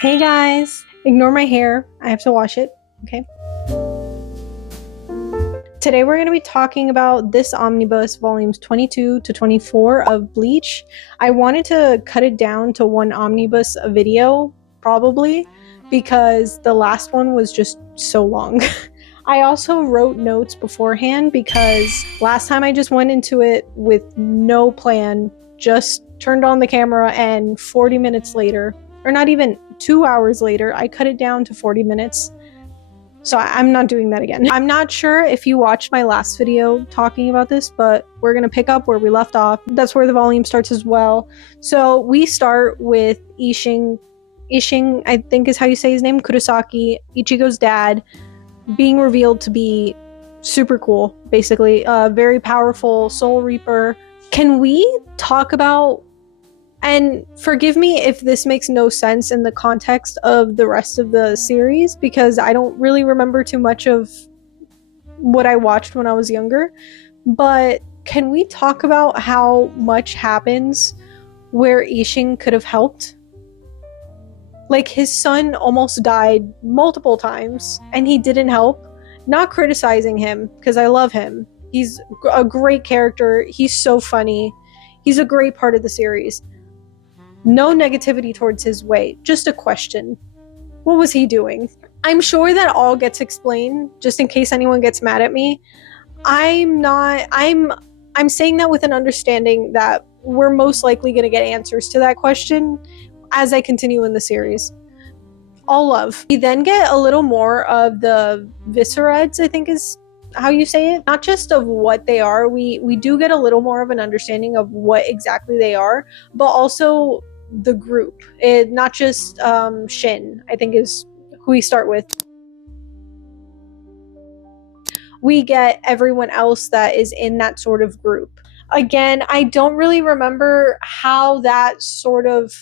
Hey guys, ignore my hair. I have to wash it, okay? Today we're going to be talking about this omnibus, volumes 22 to 24 of Bleach. I wanted to cut it down to one omnibus a video, probably, because the last one was just so long. I also wrote notes beforehand because last time I just went into it with no plan, just turned on the camera, and 40 minutes later, or not even 2 hours later, I cut it down to 40 minutes. So I'm not doing that again. I'm not sure if you watched my last video talking about this, but we're going to pick up where we left off. That's where the volume starts as well. So we start with Ishin, I think is how you say his name, Kurosaki, Ichigo's dad, being revealed to be super cool, basically. A very powerful Soul Reaper. Can we talk about, and forgive me if this makes no sense in the context of the rest of the series, because I don't really remember too much of what I watched when I was younger, but can we talk about how much happens where Ishin could have helped? Like, his son almost died multiple times and he didn't help. Not criticizing him, because I love him. He's a great character. He's so funny. He's a great part of the series. No negativity towards his way, just a question. What was he doing? I'm sure that all gets explained, just in case anyone gets mad at me. I'm saying that with an understanding that we're most likely going to get answers to that question as I continue in the series. All love. We then get a little more of the Viscerids, I think is how you say it. Not just of what they are, we do get a little more of an understanding of what exactly they are, but also the group. Not just Shin, I think is who we start with. We get everyone else that is in that sort of group. Again, I don't really remember how that sort of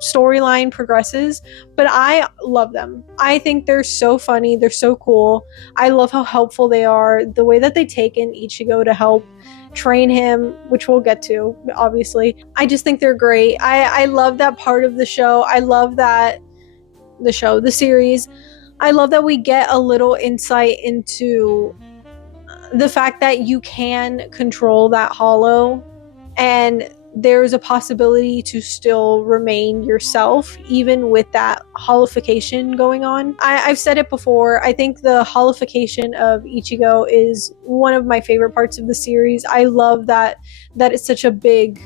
storyline progresses, but I love them. I think they're so funny, they're so cool. I love how helpful they are, the way that they take in Ichigo to help train him, which we'll get to, obviously. I just think they're great. I love that part of the show. I love that the series. I love that we get a little insight into the fact that you can control that hollow, and there's a possibility to still remain yourself even with that holification going on. I've said it before, I think the holification of Ichigo is one of my favorite parts of the series. I love that it's such a big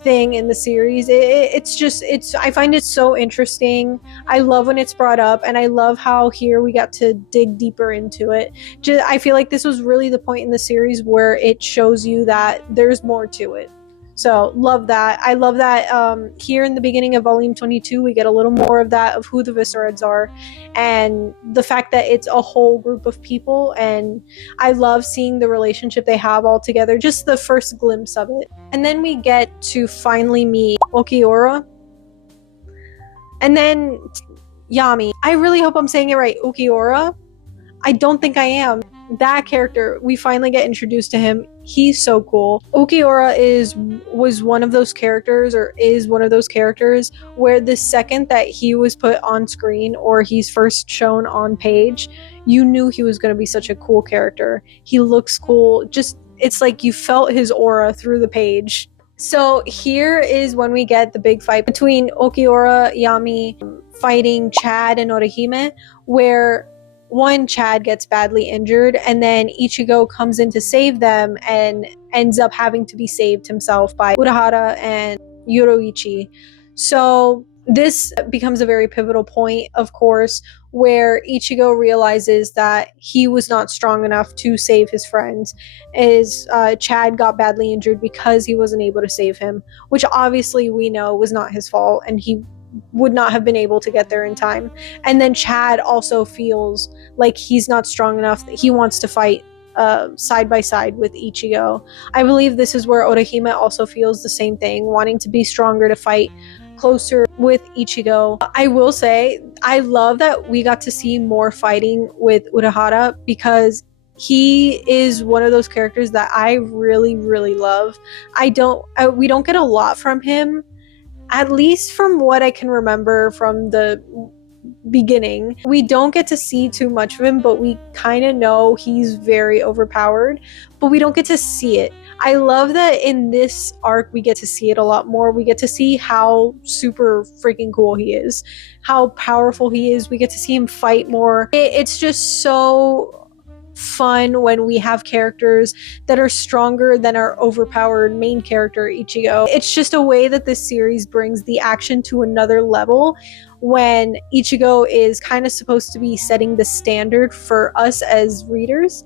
thing in the series. I find it so interesting. I love when it's brought up, and I love how here we got to dig deeper into it. I feel like this was really the point in the series where it shows you that there's more to it. So love that. I love that here in the beginning of volume 22 we get a little more of that, of who the Viscerids are, and the fact that it's a whole group of people, and I love seeing the relationship they have all together, just the first glimpse of it. And then we get to finally meet Okiura, and then Yami. I really hope I'm saying it right. Okiura? I don't think I am. That character, we finally get introduced to him. He's so cool. Okiura was one of those characters, or is one of those characters, where the second that he was put on screen or he's first shown on page, you knew he was going to be such a cool character. He looks cool. Just, it's like you felt his aura through the page. So here is when we get the big fight between Okiura, Yami, fighting Chad and Orihime, where Chad gets badly injured, and then Ichigo comes in to save them and ends up having to be saved himself by Urahara and Yoruichi. So this becomes a very pivotal point, of course, where Ichigo realizes that he was not strong enough to save his friends, as Chad got badly injured because he wasn't able to save him, which obviously we know was not his fault, and he would not have been able to get there in time. And then Chad also feels like he's not strong enough, that he wants to fight side by side with Ichigo. I believe this is where Orihime also feels the same thing, wanting to be stronger to fight closer with Ichigo. I will say, I love that we got to see more fighting with Urahara, because he is one of those characters that I really, really love. We don't get a lot from him, at least from what I can remember from the beginning. We don't get to see too much of him, but we kind of know he's very overpowered, but we don't get to see it. I love that in this arc we get to see it a lot more. We get to see how super freaking cool he is, how powerful he is. We get to see him fight more. It's just so fun when we have characters that are stronger than our overpowered main character Ichigo. It's just a way that this series brings the action to another level when Ichigo is kind of supposed to be setting the standard for us as readers.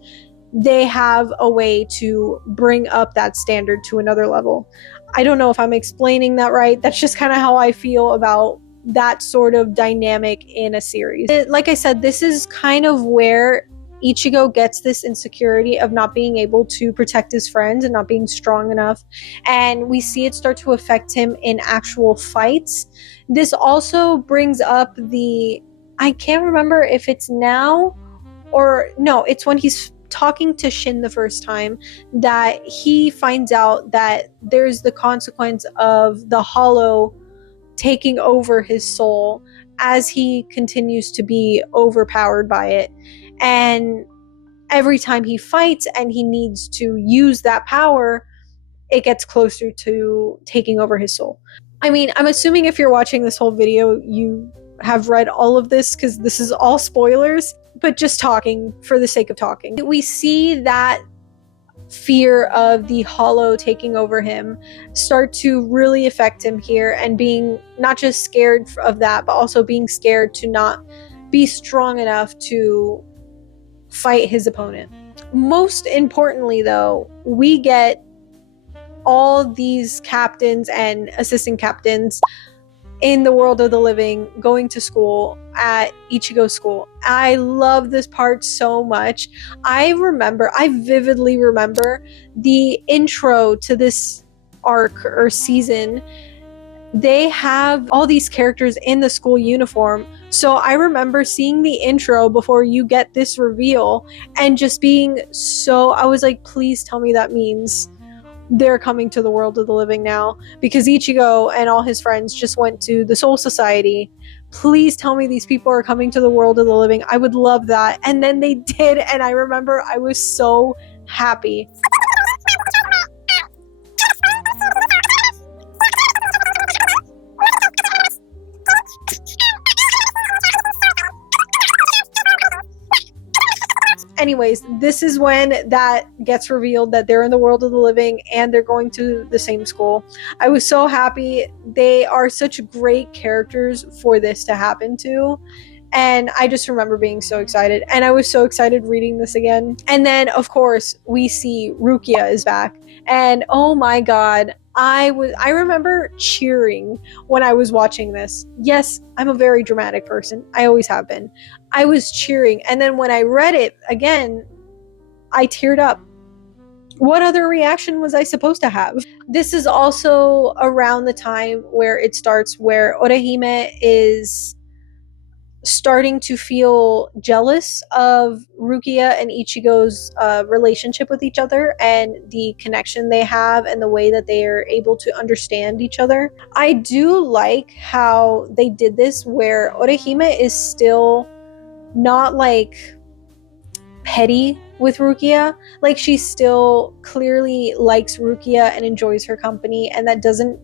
They have a way to bring up that standard to another level. I don't know if I'm explaining that right. That's just kind of how I feel about that sort of dynamic in a series. Like I said, this is kind of where Ichigo gets this insecurity of not being able to protect his friends and not being strong enough. And we see it start to affect him in actual fights. This also brings up I can't remember if it's now or no, it's when he's talking to Shin the first time that he finds out that there's the consequence of the hollow taking over his soul as he continues to be overpowered by it. And every time he fights and he needs to use that power, it gets closer to taking over his soul. I mean, I'm assuming if you're watching this whole video, you have read all of this because this is all spoilers, but just talking for the sake of talking. We see that fear of the hollow taking over him start to really affect him here, and being not just scared of that, but also being scared to not be strong enough to fight his opponent. Most importantly, though, we get all these captains and assistant captains in the world of the living going to school at Ichigo's school. I love this part so much. I vividly remember the intro to this arc or season. They have all these characters in the school uniform. So I remember seeing the intro before you get this reveal and just being I was like, please tell me that means they're coming to the world of the living now, because Ichigo and all his friends just went to the Soul Society. Please tell me these people are coming to the world of the living. I would love that. And then they did, and I remember I was so happy. Anyways, this is when that gets revealed, that they're in the world of the living and they're going to the same school. I was so happy. They are such great characters for this to happen to. And I just remember being so excited. And I was so excited reading this again. And then, of course, we see Rukia is back. And oh my god, I remember cheering when I was watching this. Yes, I'm a very dramatic person. I always have been. I was cheering. And then when I read it again, I teared up. What other reaction was I supposed to have? This is also around the time where it starts, where Orihime is starting to feel jealous of Rukia and Ichigo's relationship with each other and the connection they have and the way that they are able to understand each other. I do like how they did this, where Orihime is still not like petty with Rukia. Like, she still clearly likes Rukia and enjoys her company, and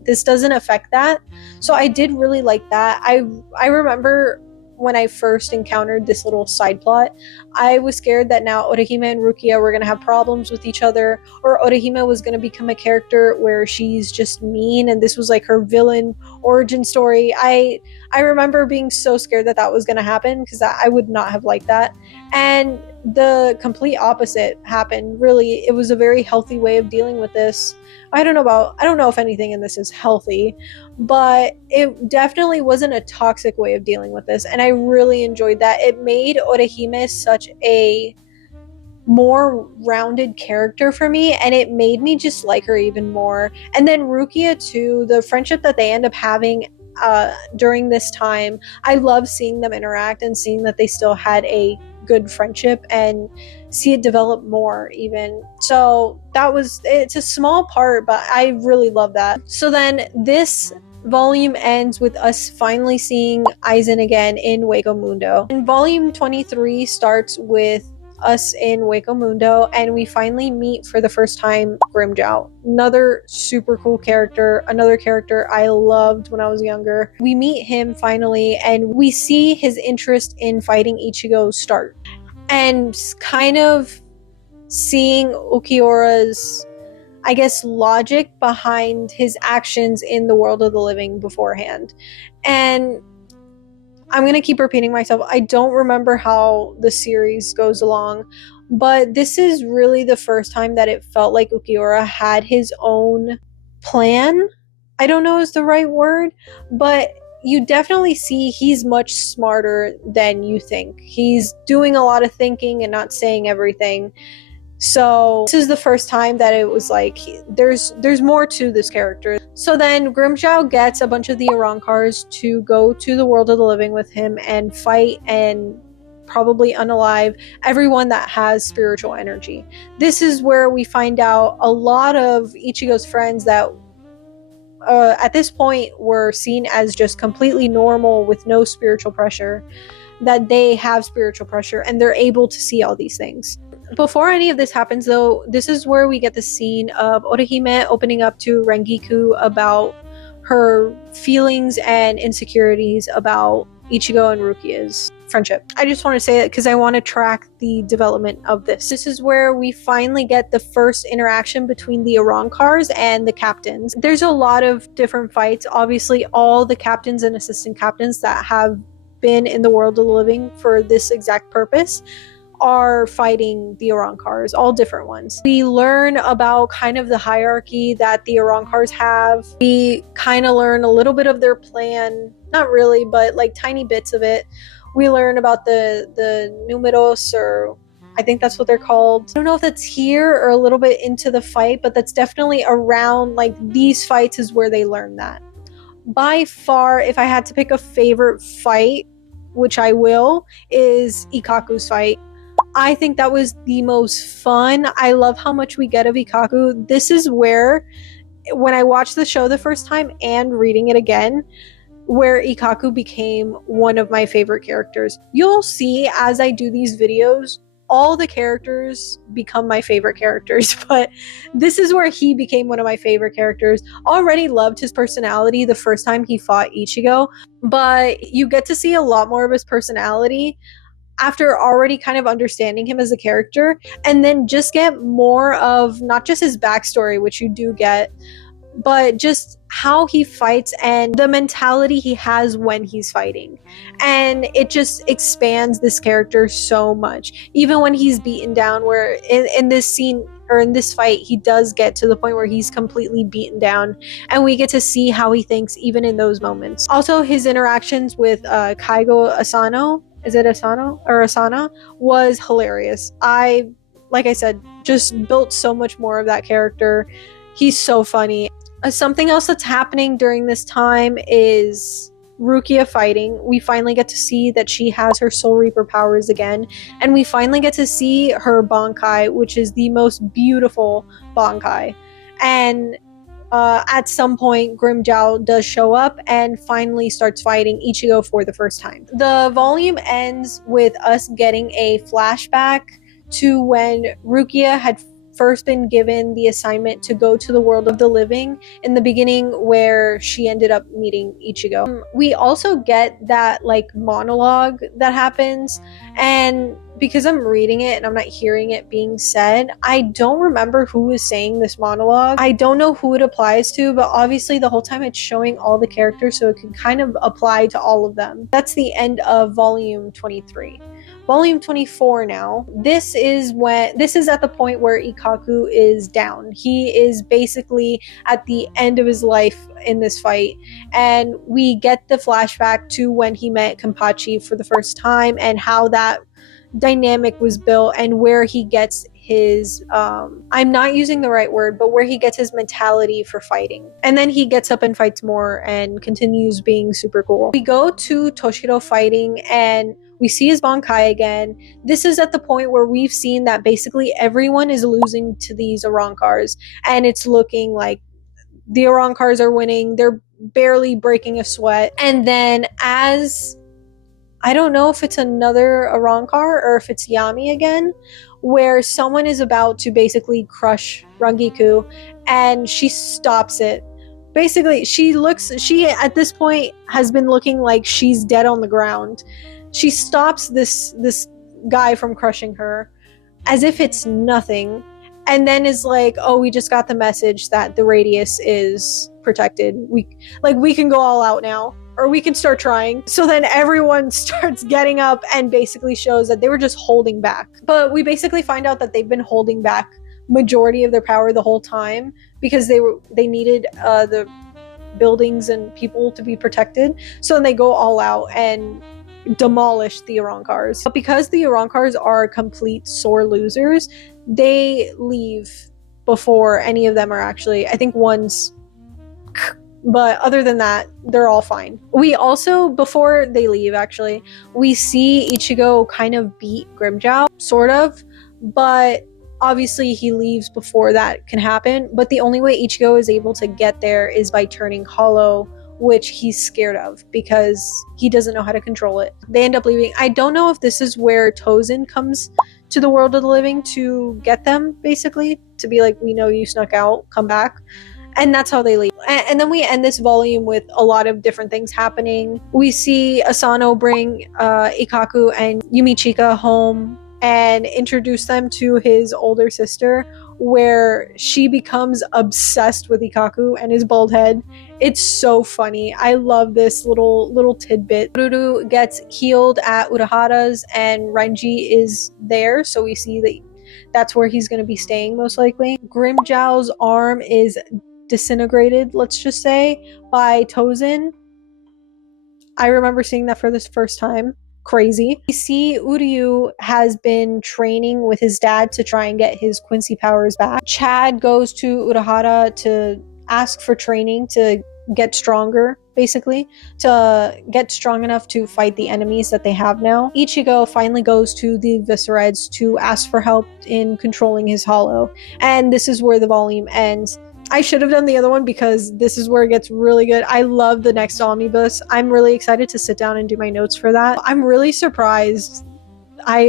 this doesn't affect that. So I did really like that. I remember when I first encountered this little side plot, I was scared that now Orihime and Rukia were going to have problems with each other, or Orihime was going to become a character where she's just mean and this was like her villain origin story. I remember being so scared that was going to happen, because I would not have liked that. And the complete opposite happened. Really, it was a very healthy way of dealing with this. I don't know if anything in this is healthy, but it definitely wasn't a toxic way of dealing with this, and I really enjoyed that. It made Orihime such a more rounded character for me, and it made me just like her even more. And then Rukia too, the friendship that they end up having during this time, I love seeing them interact and seeing that they still had a good friendship and see it develop more even. So it's a small part, but I really love that. So then this volume ends with us finally seeing Aizen again in Waco Mundo. And volume 23 starts with us in Waco Mundo, and we finally meet for the first time Grimmjow. Another super cool character, another character I loved when I was younger. We meet him finally, and we see his interest in fighting Ichigo start. And kind of seeing Ukiura's, I guess, logic behind his actions in the world of the living beforehand. And I'm going to keep repeating myself. I don't remember how the series goes along, but this is really the first time that it felt like Ukiura had his own plan. I don't know is the right word, but you definitely see he's much smarter than you think. He's doing a lot of thinking and not saying everything. So this is the first time that it was like there's more to this character. So then Grimmjow gets a bunch of the Arankars to go to the world of the living with him and fight and probably unalive everyone that has spiritual energy. This is where we find out a lot of Ichigo's friends that at this point were seen as just completely normal with no spiritual pressure, that they have spiritual pressure and they're able to see all these things. Before any of this happens, though, this is where we get the scene of Orihime opening up to Rengiku about her feelings and insecurities about Ichigo and Rukia's friendship. I just want to say it because I want to track the development of this. This is where we finally get the first interaction between the Arankars and the captains. There's a lot of different fights. Obviously, all the captains and assistant captains that have been in the world of the living for this exact purpose are fighting the Arankars, all different ones. We learn about kind of the hierarchy that the Arankars have. We kind of learn a little bit of their plan, not really, but like tiny bits of it. We learn about the Numeros, or I think that's what they're called. I don't know if that's here or a little bit into the fight, but that's definitely around, like, these fights is where they learn that. By far, if I had to pick a favorite fight, which I will, is Ikaku's fight. I think that was the most fun. I love how much we get of Ikaku. This is where, when I watched the show the first time and reading it again, where Ikaku became one of my favorite characters. You'll see as I do these videos, all the characters become my favorite characters, but this is where he became one of my favorite characters. Already loved his personality the first time he fought Ichigo, but you get to see a lot more of his personality after already kind of understanding him as a character, and then just get more of not just his backstory, which you do get, but just how he fights and the mentality he has when he's fighting. And it just expands this character so much. Even when he's beaten down, where in this scene or in this fight, he does get to the point where he's completely beaten down, and we get to see how he thinks even in those moments. Also, his interactions with Kaigo Asano, is it Asano or Asana, was hilarious. Like I said, just built so much more of that character. He's so funny. Something else that's happening during this time is Rukia fighting. We finally get to see that she has her Soul Reaper powers again, and we finally get to see her Bankai, which is the most beautiful Bankai. And at some point, Grimmjow does show up and finally starts fighting Ichigo for the first time. The volume ends with us getting a flashback to when Rukia had first been given the assignment to go to the world of the living in the beginning, where she ended up meeting Ichigo. We also get that like monologue that happens, and because I'm reading it and I'm not hearing it being said, I don't remember who is saying this monologue. I don't know who it applies to, but obviously the whole time it's showing all the characters, so it can kind of apply to all of them. That's the end of volume 23. Volume 24 now. This is at the point where Ikaku is down. He is basically at the end of his life in this fight, and we get the flashback to when he met Kenpachi for the first time and how that dynamic was built, and where he gets his I'm not using the right word, but where he gets his mentality for fighting. And then he gets up and fights more and continues being super cool. We go to Toshiro fighting, and we see his Bankai again. This is at the point where we've seen that basically everyone is losing to these Arankars, and it's looking like the Arankars are winning. They're barely breaking a sweat. And then as I don't know if it's another Arankar or if it's Yami again, where someone is about to basically crush Rangiku and she stops it. Basically, she at this point has been looking like she's dead on the ground. She stops this guy from crushing her as if it's nothing, and then is like, oh, we just got the message that the radius is protected. We can go all out now, or we can start trying. So then everyone starts getting up and basically shows that they were just holding back. But we basically find out that they've been holding back majority of their power the whole time because they needed the buildings and people to be protected. So then they go all out and demolish the Arankars. But because the Arankars are complete sore losers, they leave before any of them are actually, I think one's, but other than that, they're all fine. We also, before they leave actually, we see Ichigo kind of beat Grimjow, sort of, but obviously he leaves before that can happen. But the only way Ichigo is able to get there is by turning hollow, which he's scared of because he doesn't know how to control it. They end up leaving. I don't know if this is where Tozen comes to the world of the living to get them, basically, to be like, we know you snuck out, come back. And that's how they leave. And then we end this volume with a lot of different things happening. We see Asano bring Ikaku and Yumichika home and introduce them to his older sister, where she becomes obsessed with Ikaku and his bald head. It's so funny. I love this little tidbit. Ruru gets healed at Urahara's and Renji is there, so we see that that's where he's going to be staying most likely. Grimjow's arm is disintegrated, let's just say, by Tozen. I remember seeing that for this first time. Crazy. We see Uryu has been training with his dad to try and get his Quincy powers back. Chad goes to Urahara to ask for training to get stronger, basically, to get strong enough to fight the enemies that they have now. Ichigo finally goes to the Viscerids to ask for help in controlling his hollow. And this is where the volume ends. I should have done the other one because this is where it gets really good. I love the next omnibus. I'm really excited to sit down and do my notes for that. I'm really surprised. I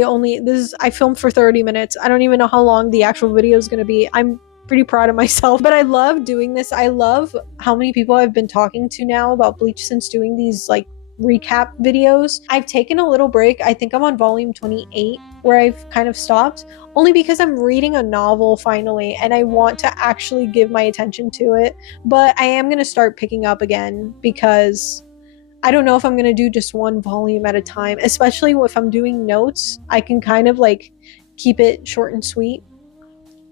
filmed for 30 minutes. I don't even know how long the actual video is going to be. I'm pretty proud of myself, but I love doing this. I love how many people I've been talking to now about Bleach since doing these like recap videos. I've taken a little break. I think I'm on volume 28 where I've kind of stopped, only because I'm reading a novel finally and I want to actually give my attention to it. But I am going to start picking up again because I don't know if I'm going to do just one volume at a time, especially if I'm doing notes. I can kind of like keep it short and sweet.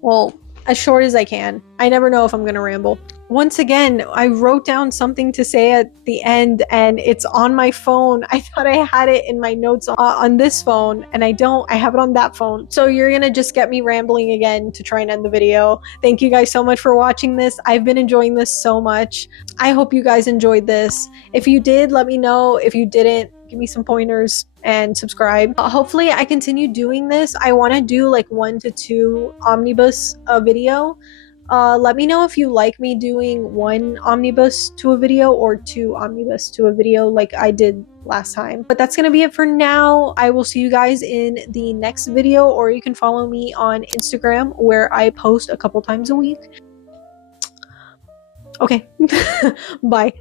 Well, as short as I can. I never know if I'm going to ramble. Once again, I wrote down something to say at the end and it's on my phone. I thought I had it in my notes on this phone and I don't. I have it on that phone. So you're going to just get me rambling again to try and end the video. Thank you guys so much for watching this. I've been enjoying this so much. I hope you guys enjoyed this. If you did, let me know. If you didn't, give me some pointers and subscribe. Hopefully I continue doing this. I want to do like 1 to 2 omnibus a video. Let me know if you like me doing 1 omnibus to a video or 2 omnibus to a video like I did last time. But that's gonna be it for now. I will see you guys in the next video, or you can follow me on Instagram where I post a couple times a week. Okay, bye.